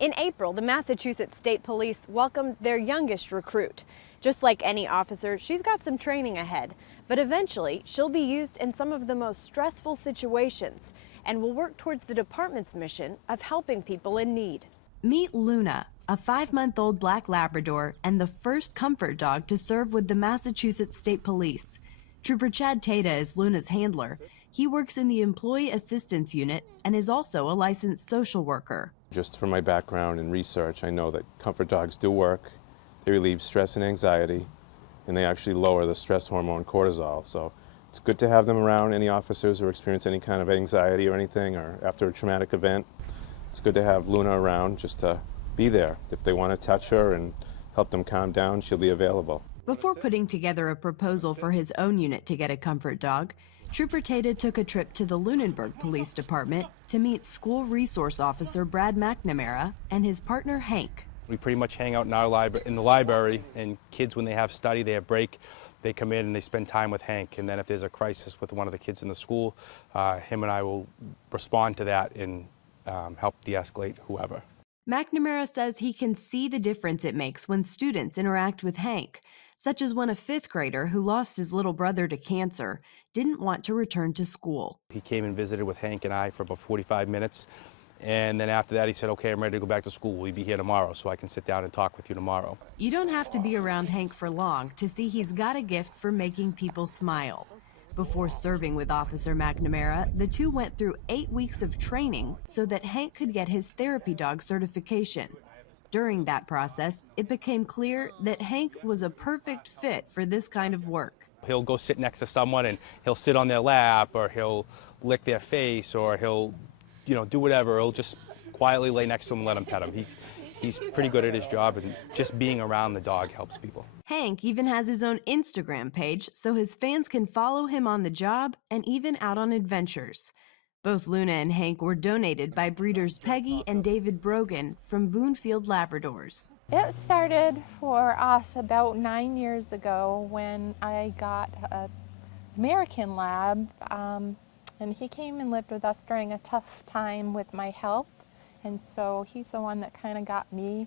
In April, the Massachusetts State Police welcomed their youngest recruit. Just like any officer, she's got some training ahead, but eventually she'll be used in some of the most stressful situations and will work towards the department's mission of helping people in need. Meet Luna, a 5-month-old black Labrador and the first comfort dog to serve with the Massachusetts State Police. Trooper Chad Tata is Luna's handler. He works in the Employee Assistance Unit and is also a licensed social worker. Just from my background and research, I know that comfort dogs do work. They relieve stress and anxiety, and they actually lower the stress hormone cortisol. So it's good to have them around any officers who experience any kind of anxiety or anything, or after a traumatic event. It's good to have Luna around just to be there. If they want to touch her and help them calm down, she'll be available. Before putting together a proposal for his own unit to get a comfort dog, Trooper Tata took a trip to the Lunenburg Police Department to meet School Resource Officer Brad McNamara and his partner Hank. We pretty much hang out in the library, and kids, when they have study, they have break, they come in and they spend time with Hank. And then if there's a crisis with one of the kids in the school, him and I will respond to that and help de-escalate whoever. McNamara says he can see the difference it makes when students interact with Hank, such as when a 5th grader who lost his little brother to cancer didn't want to return to school. He came and visited with Hank and I for about 45 minutes. And then after that, he said, okay, I'm ready to go back to school. We'll be here tomorrow, so I can sit down and talk with you tomorrow. You don't have to be around Hank for long to see he's got a gift for making people smile. Before serving with Officer McNamara, the two went through 8 weeks of training so that Hank could get his therapy dog certification. During that process, it became clear that Hank was a perfect fit for this kind of work. He'll go sit next to someone and he'll sit on their lap, or he'll lick their face, or he'll do whatever. He'll just quietly lay next to him and let him pet him. He's pretty good at his job, and just being around the dog helps people. Hank even has his own Instagram page so his fans can follow him on the job and even out on adventures. Both Luna and Hank were donated by breeders Peggy and David Brogan from Boonfield Labradors. It started for us about 9 years ago when I got an American Lab. And he came and lived with us during a tough time with my health. And so he's the one that kind of got me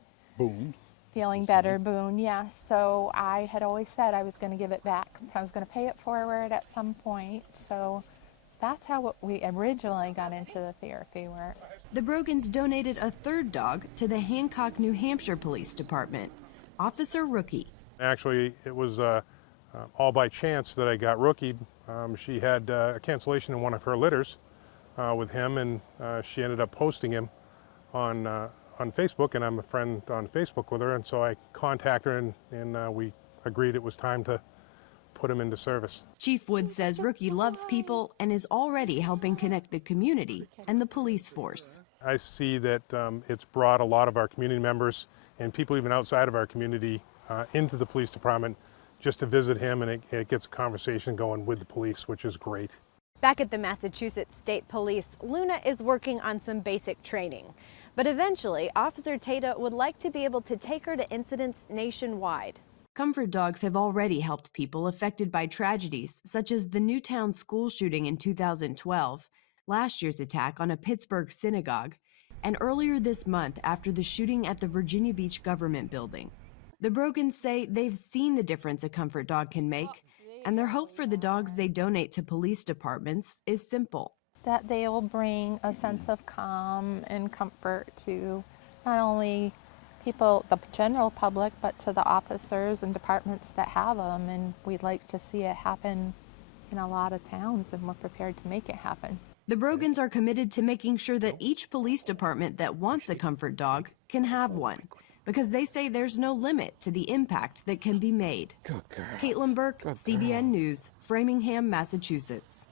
feeling better. Boone, yes. So I had always said I was going to give it back. I was going to pay it forward at some point. So that's how we originally got into the therapy work. The Brogans donated a 3rd dog to the Hancock, New Hampshire Police Department, Officer Rookie. Actually, it was all by chance that I got Rookie. She had a cancellation in one of her litters with him, and she ended up posting him on Facebook, and I'm a friend on Facebook with her, and so I contacted her, and we agreed it was time to put him into service. Chief Woods says Rookie loves people and is already helping connect the community and the police force. I see that it's brought a lot of our community members and people even outside of our community into the police department just to visit him, and it gets a conversation going with the police, which is great. Back at the Massachusetts State Police, Luna is working on some basic training. But eventually, Officer Tata would like to be able to take her to incidents nationwide. Comfort dogs have already helped people affected by tragedies such as the Newtown school shooting in 2012, last year's attack on a Pittsburgh synagogue, and earlier this month after the shooting at the Virginia Beach government building. The Brogans say they've seen the difference a comfort dog can make, and their hope for the dogs they donate to police departments is simple. That they will bring a sense of calm and comfort to not only people, the general public, but to the officers and departments that have them. And we'd like to see it happen in a lot of towns, and we're prepared to make it happen. The Brogans are committed to making sure that each police department that wants a comfort dog can have one, because they say there's no limit to the impact that can be made. Caitlin Burke, CBN News, Framingham, Massachusetts.